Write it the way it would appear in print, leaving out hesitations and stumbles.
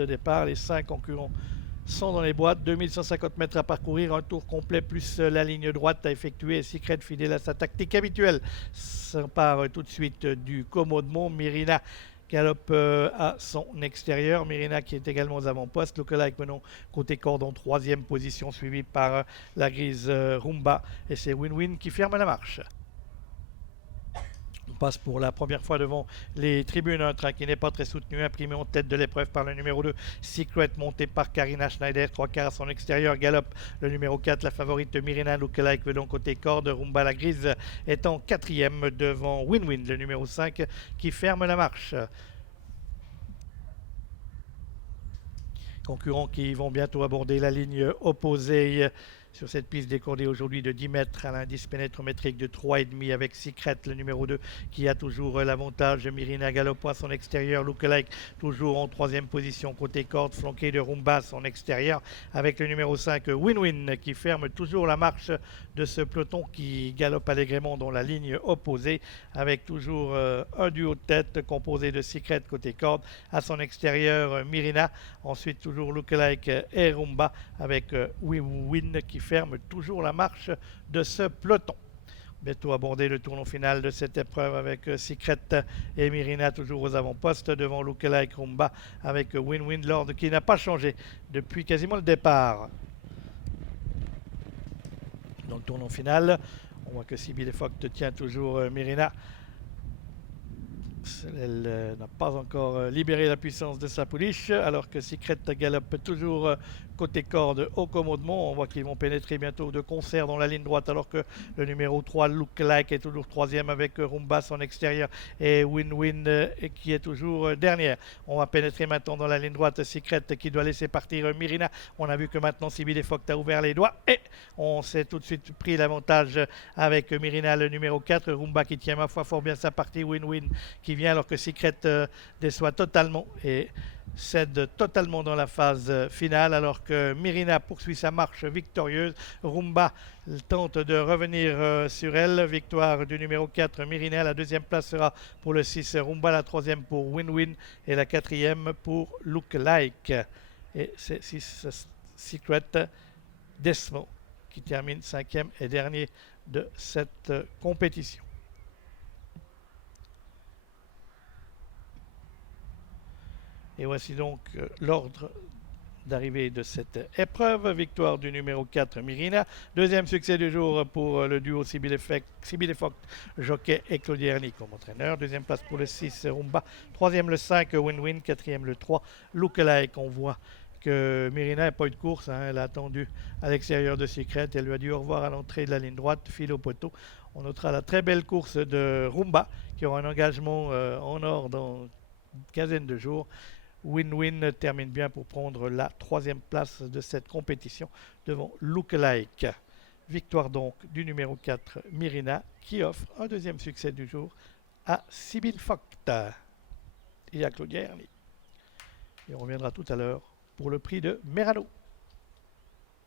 de départ. Les 5 concurrents sont dans les boîtes. 2150 mètres à parcourir, un tour complet plus la ligne droite à effectuer. Secret, fidèle à sa tactique habituelle, s'empare tout de suite du commodement. Mirina galope à son extérieur. Mirina qui est également aux avant-postes. Lookalike menant côté corde en 3e position, suivi par la grise Rumba. Et c'est Win-Win qui ferme la marche. On passe pour la première fois devant les tribunes, un train qui n'est pas très soutenu, imprimé en tête de l'épreuve par le numéro 2, Secret, monté par Karina Schneider, 3/4 à son extérieur, galope le numéro 4, la favorite Mirina Lookalike venant côté corde, Rumba la grise est en 4e devant Win-Win, le numéro 5, qui ferme la marche. Concurrents qui vont bientôt aborder la ligne opposée sur cette piste décordée aujourd'hui de 10 mètres à l'indice pénétrométrique de 3,5 avec Secret, le numéro 2, qui a toujours l'avantage. Mirina galope à son extérieur. Lookalike toujours en 3e position côté corde, flanqué de Rumba à son extérieur avec le numéro 5, Win-Win, qui ferme toujours la marche de ce peloton qui galope allègrement dans la ligne opposée avec toujours un duo de tête composé de Secret côté corde, à son extérieur Mirina, ensuite toujours Lookalike et Rumba avec Win-Win qui ferme toujours la marche de ce peloton. Bientôt aborder le tournant final de cette épreuve avec Secret et Mirina toujours aux avant-postes devant Lookalike Rumba avec Win-Win, l'ordre qui n'a pas changé depuis quasiment le départ. Dans le tournant final, on voit que Sibylle Vogt tient toujours Mirina. Elle n'a pas encore libéré la puissance de sa pouliche, alors que Secret galope toujours côté corde au commodement. On voit qu'ils vont pénétrer bientôt de concert dans la ligne droite, alors que le numéro 3, Lookalike, est toujours 3e avec Rumba en extérieur et Win-Win qui est toujours dernière. On va pénétrer maintenant dans la ligne droite. Secret qui doit laisser partir Mirina. On a vu que maintenant Sibylle Vogt a ouvert les doigts et on s'est tout de suite pris l'avantage avec Mirina, le numéro 4. Rumba qui tient ma foi fort bien sa partie. Win-Win qui vient alors que Secret déçoit totalement et cède totalement dans la phase finale, alors que Mirina poursuit sa marche victorieuse. Rumba tente de revenir sur elle. Victoire du numéro 4 Mirina. La 2e place sera pour le 6 Rumba, la 3e pour Win-Win et la 4e pour Lookalike. Et c'est Secret Desmond qui termine 5e et dernier de cette compétition. Et voici donc l'ordre d'arrivée de cette épreuve. Victoire du numéro 4 Mirina. 2e succès du jour pour le duo Sibylle Vogt, jockey, et Claudia Erni comme entraîneur. 2e place pour le 6 Rumba. 3e le 5 Win-Win. 4e le 3 Lookalike. On voit que Mirina n'a pas eu de course. Elle a attendu à l'extérieur de Secret. Elle lui a dit au revoir à l'entrée de la ligne droite, fil au poteau. On notera la très belle course de Rumba qui aura un engagement en or dans une quinzaine de jours. Win-Win termine bien pour prendre la 3e place de cette compétition devant Lookalike. Victoire donc du numéro 4 Mirina qui offre un 2e succès du jour à Sibylle Vogt et à Claudia Erni. Et on reviendra tout à l'heure pour le prix de Merano.